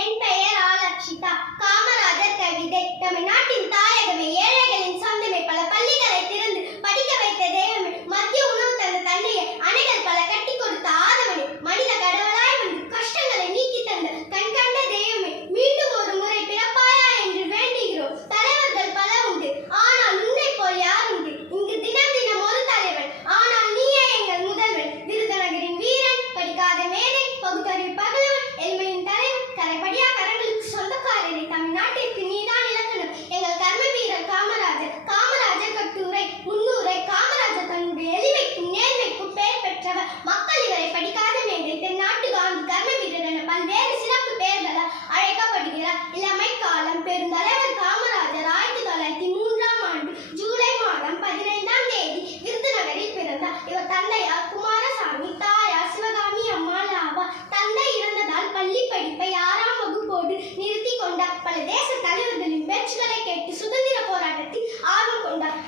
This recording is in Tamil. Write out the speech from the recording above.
என் பெயர் ஆலக்ஷிதா. காமராஜர் கவிதை. தமிழ்நாட்டின் தாயகமே, ஏழைகளின் சொந்தமே, பல பள்ளிகளை திறந்து படிக்க வைத்த தெய்வமே, மத்திய உணவு தந்த தந்தையே, அணைகள் பல கட்டி கொடுத்த ஆதவனே, மனித கடவுளாய் வந்து கஷ்டங்களை நீக்கி தந்த கண் கண்ட தெய்வமே, மீண்டும் ஒரு முறை பிறப்பாயா என்று வேண்டுகிறோம். தலைவர்கள் பல உண்டு, ஆனால் உன்னை போல் யார் உண்டு? இங்கு தினம் தினம் ஒரு தலைவன், ஆனால் நீயே எங்கள் முதல்வன். விருதுநகரின் வீரன், படிக்காத மேதை, பகுத்தறிவு பகலவன், எளிமையின் தலைவன், கரைபடியா கரங்களுக்கு சொந்தக்காரரை, தமிழ்நாட்டிற்கு நீதான் இலக்கணம். எங்கள் கர்ம வீரர் காமராஜர். காமராஜர் கட்டுரை முன்னுரை. காமராஜர் தன்னுடைய எளிமைக்கும் நேர்மைக்கும் பெயர் பெற்றவர். மக்கள் இவரை படிக்காத மேதை, தென்னாட்டு காந்தி, கர்ம வீரர் என பல்வேறு சிறப்பு பெயர்களால் அழைக்கப்படுகிறார். இளமை காலம். பெருந்தலைவர் காமராஜர் 1903ஆம் ஆண்டு ஜூலை மாதம் 15ஆம் தேதி விருதுநகரில் பிறந்தார். இவர் தந்தையார் குமாரசாமி, தாயார் சிவகாமி அம்மாள் ஆவார். தந்தை இறந்ததால் பள்ளி படிப்பை 6ஆம் வகுப்போடு நிறுத்திக் கொண்டார். பல தேச தலைவர்களின் பேச்சுக்களை கேட்டு சுதந்திர போராட்டத்தில் ஆர்வம் கொண்டார்.